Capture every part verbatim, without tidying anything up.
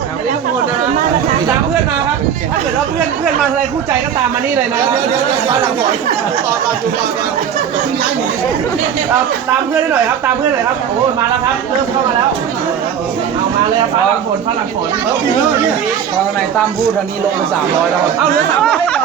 ตามเพื่อนมาครับถ้าเกิดว่าเพื่อนเพื่อนมาอะไรคู่ใจก็ตามมานี่เลยนะเดี๋ยวเดี๋ยวเดี๋ยวหลังก่อนต่อก่อนอยู่ต่อก่อนย้ายหนีตามตามเพื่อนได้หน่อยครับตามเพื่อนหน่อยครับโอ้มาแล้วครับเริ่มเข้ามาแล้วเอามาเลยฟ้าหลังฝนฟ้าหลังฝนเอาพี่เนี่ยพอในตั้มพูดทางนี้ลงไปสามร้อยแล้วเอาเหลือสามร้อยเหรอ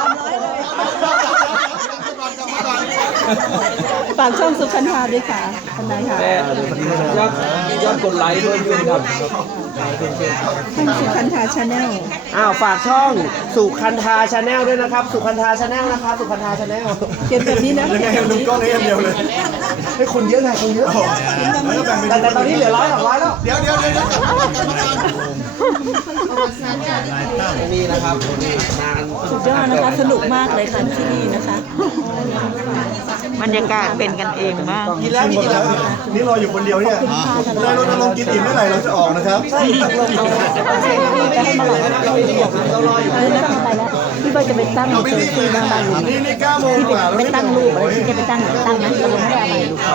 ฝากช่องสุขันธาด้วยค่ะทนายค่ะยอดยอดกดไลค์ด้วยด้วยครับช่องสุขันธาชาแนลอ้าวฝากช่องสุขันธาชาแนลด้วยนะครับสุขันธาชาแนลนะครับสุขันธาชาแนลเก็บแบบนี้นะยังไงลุงกล้องนี้เดียวเลยให้คนเยอะไงคนเยอะแต่แต่ตอนนี้เหลือร้อยสองร้อยแล้วเดี๋ยวเดี๋ยวเดี๋ยวนี่นะครับมากันสุดยอดนะคะสนุกมากเลยค่ะที่นี่นะคะบรรยากาศเป็นกันเองมากกินแล้วมีกินแล้วครับนี่รออยู่คนเดียวเนี่ยเราเราลงกินอิ่มเมื่อไหร่เราจะออกนะครับใช่ลงจะให้มาหลายเรารออยู่เลยนะไปแล้วพี่บอยจะไปตั้งเซอร์ฟี่หน้าบ้านอยู่นี่นี่เก้าโมงกว่าไปตั้งรูปอะไรที่จะไปตั้งตั้งนั้นจะลงให้อะไร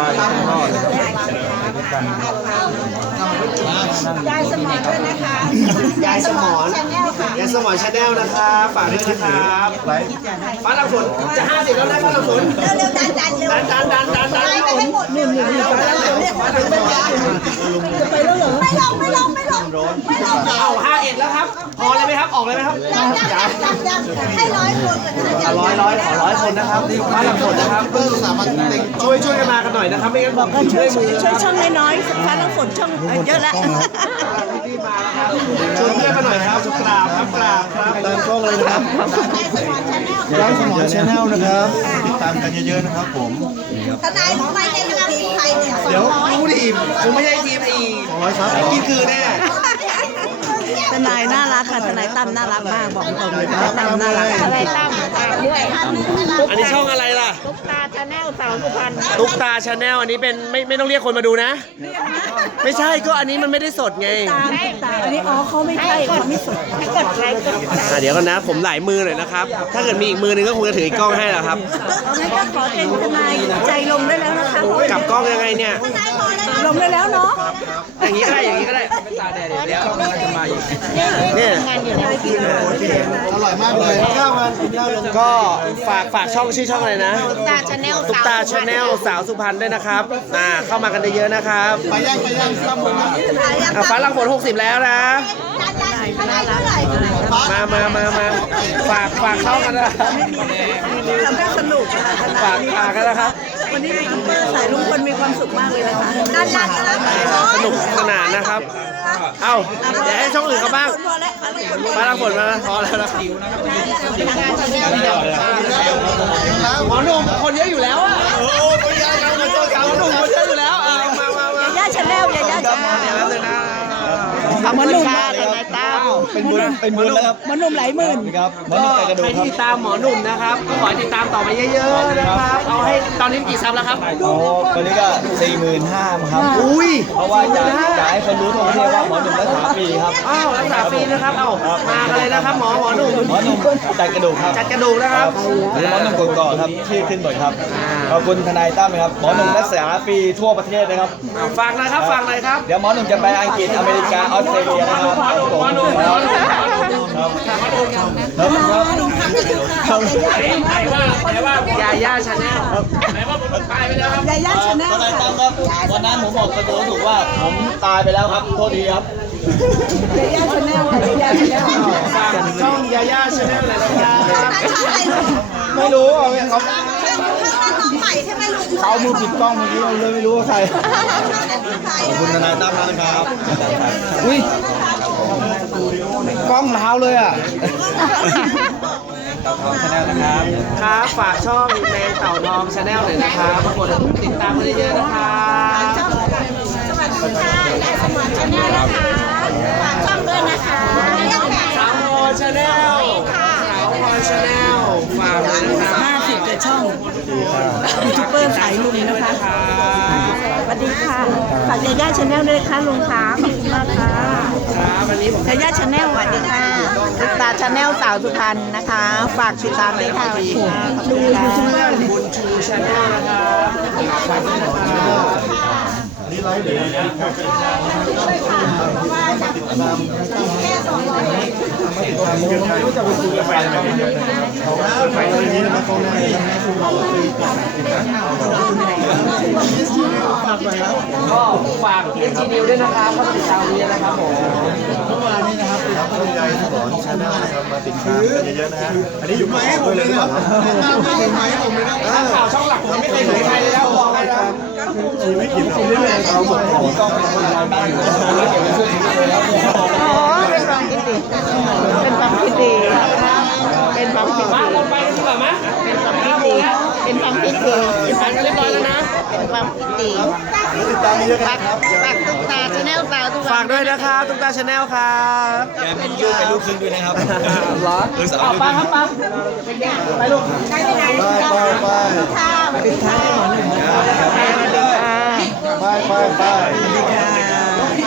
ยายสมอนด้วยนะคะยายสมอนยายสมอนชาแนลนะคะฝากด้วยนะครับฟ้าหลังฝนจะห้าสิบแล้วนะฟ้าหลังฝนเร็วๆดันดันเร็วดันดันดันดันไปให้หมดหนึ่งหนึ่งฟ้าหลังฝนเนี่ยจะไปแล้วเหรอไม่ลงไม่ลงไม่ลงไม่ลงเอาห้าเอ็ดแล้วครับพอเลยไหมครับออกเลยไหมครับยังยังยังยังให้ร้อยคนกันร้อยร้อยขอร้อยคนนะครับฟ้าหลังฝนนะครับเพิ่มสามพันช่วยช่วยกันมากันหน่อยนะครับไม่งั้นบอกกันช่วยมือช่วยช่องน้อยๆฟ้าหลังฝนช่องเยอะแล้วรีบมาครับชวนเพื่อนกันหน่อยครับกราบครับกราบครับตามช่องเลยนะครับยายสมอนชาแนลนะครับติดตามกันเยอะๆนะครับผมทนายทำไมจะอยู่ทีมใครเนี่ยเดี๋ยวรู้ดิผมไม่ใช่ทีมอีกสองร้อยครับกินคือแน่ทนายน่ารักค่ะทนายตั้มน่ารักมากบอกตรงเลยทนายตั้มน่ารักทนายตั้มด้วยอันนี้ช่องอะไรล่ะตุ๊กตาชาแนลสาวสุพรรณตุ๊กตาชาแนลอันนี้เป็นไม่ไม่ต้องเรียกคนมาดูนะไม่ใช่ก็อันนี้มันไม่ได้สดไงอันนี้อ๋อเขาไม่ใช่เขาไม่สดกดไลค์กดติดตามเดี๋ยวกันนะผมหลายมือหน่อยนะครับถ้าเกิดมีอีกมือนึงก็คงจะถือกล้องให้แล้วครับเอางั้นก็ขอเป็นทนายใจลงได้แล้วนะคะกลับกล้องยังไงเนี่ยลงได้แล้วเนาะอย่างนี้ก็ได้อย่างนี้ก็ได้เป็นตาแดดเดี๋ยวน่าจะมาอีกเนี่ยอร่อยมากเลยข้าวมันก็ฝากฝากช่องชื่อช่องอะไรนะตุ๊กตาชาแนลตุ๊กตาชาแนลสาวสุพรรณด้วยนะครับอ่าเข้ามากันเยอะๆนะครับไปย่างไปย่างซ้ำนะฟ้าหลังฝนหกสิบแล้วนะมามามามาฝากฝากเข้ากันนะทำให้สนุกนะคะฝากฝากกันนะครับวันนี้ยูทูบเบอร์สายลุงพลมีความสุขมากเลยนะคะสนุกสนานนะครับเอ้าเดี๋ยวให้ช่องอื่นเขาบ้างฟ้าหลังฝนมาพอแล้วนะหมอหนุ่มคนเยอะอยู่แล้วอ่ะโอ้ยยาหมอหนุ่มคนเยอะอยู่แล้วอ่ะมามามาย่าชาแนลย่าย่าชาแนลหมอหนุ่มเป็นบุญเป็นบุญแล้วครับหมอหนุ่มหลายหมื่นครับก็ใครที่ติดตามหมอหนุ่มนะครับก็ขอติดตามต่อไปเยอะๆนะครับเอาให้ตอนนี้กี่ซับแล้วครับอ๋อตอนนี้ก็สี่หมื่นห้าครับอุ้ยเพราะว่าอยากอยากให้คนรู้ทั่วประเทศว่าหมอหนุ่มรักษาฟรีครับอ้าวรักษาฟรีนะครับเอามาเลยนะครับหมอหมอหนุ่มหมอหนุ่มจัดกระดูกครับจัดกระดูกนะครับหมอหนุ่มกกอกครับที่ขึ้นบ่อยครับขอบคุณทนายตั้มครับหมอหนุ่มรักษาฟรีทั่วประเทศนะครับฟังนะครับฟังเลยครับเดี๋ยวหมอหนุ่มจะไปอังกฤษอเมริกาออสเตรเลียนะครับหมอหนุ่มหมอหนุ่มครับครับไหนว่าไหนว่ายาย่าชาแนลไหนว่าผมตายไปแล้วครับยาย่าชาแนลทนายตั้มครับวันนั้นผมบอกกระโดดถูกว่าผมตายไปแล้วครับโทษทีครับยาย่าชาแนลยาย่าชาแนลฝากช่องยาย่าชาแนลเลยนะครับไม่รู้เอาเขาเขามือปิดกล้องเมื่อกี้เราเลยไม่รู้ว่าใครขอบคุณทนายตั้มนะครับอุ้ยกล้องล้าวเลยอ่ะเต่าทองชาแนลนะครับครับฝากช่องแมงเต่าทองชาแนลหน่อยนะครับปรากฏติดตามกันเยอะๆนะครับสวัสดีค่ะยายสมอนชาแนลนะคะฝากช่องด้วยนะคะสาวพรชาแนลสาวพรชาแนลฝากด้วยนะครับห้าสิบกว่าช่องยูทูบเบอร์สายลุงนะคะสวัสดีค่ะฝากยาย่าชาแนลด้วยค่ะลุงขาขอบคุณมากค่ะครับวันนี้ผมยาย่าชาแนลสวัสดีค่ะตุ๊กตาชาแนลสาวสุพรรณนะคะฝากติดตามด้วยค่ะดูยูทูบเบอร์บุญชูชาแนลนะครับฝากด้วยนะครับนี่ไลฟ์หรือด้วยค่ะเพราะว่าจะแค่สองร้อยไม่รู้จะไปคุยกับแฟนแบบเยอะนะครับเขาไปตรงนี้นะครับเขาเนี่ยฝากไปแล้วก็ฝากเอจีนิวด้วยนะครับเข้ามาติดตามนี้นะครับผมเมื่อวานนี้นะครับรับต้นใหญ่สอนชาแนลนะครับมาติดตามกันเยอะๆนะฮะอันนี้อยู่ไหมผมเลยนะครับตามไม่ถึงไหมผมเลยนะนักข่าวช่องหลักผมไม่เคยเหมือนใครเลยแล้วบอกให้นะชีวิตกินชีวิตเลยเราหมดของกล้องเป็นคนไทยบ้านอยู่แล้วเก็บไว้ช่วยชีวิตเลยแล้วอ๋อเป็นความคิดดีเป็นความคิดดีเป็นความคิดมาดีลงไปดีกว่าไหมเป็นความคิดดีเป็นความคิดดีฝากเรียบร้อยแล้วนะเป็นความคิดดีติดตามเยอะๆครับฝากตุ๊กตาชาแนลตาทุกฝากด้วยนะครับตุ๊กตาชาแนลครับแกมีลูกเป็นลูกครึ่งด้วยนะครับเหรอลูกสาวเอาไปครับไปไปลูกได้ไปไหนไปไปไปค่ะเป็นท้ายหมอหนึ่งไปไปไป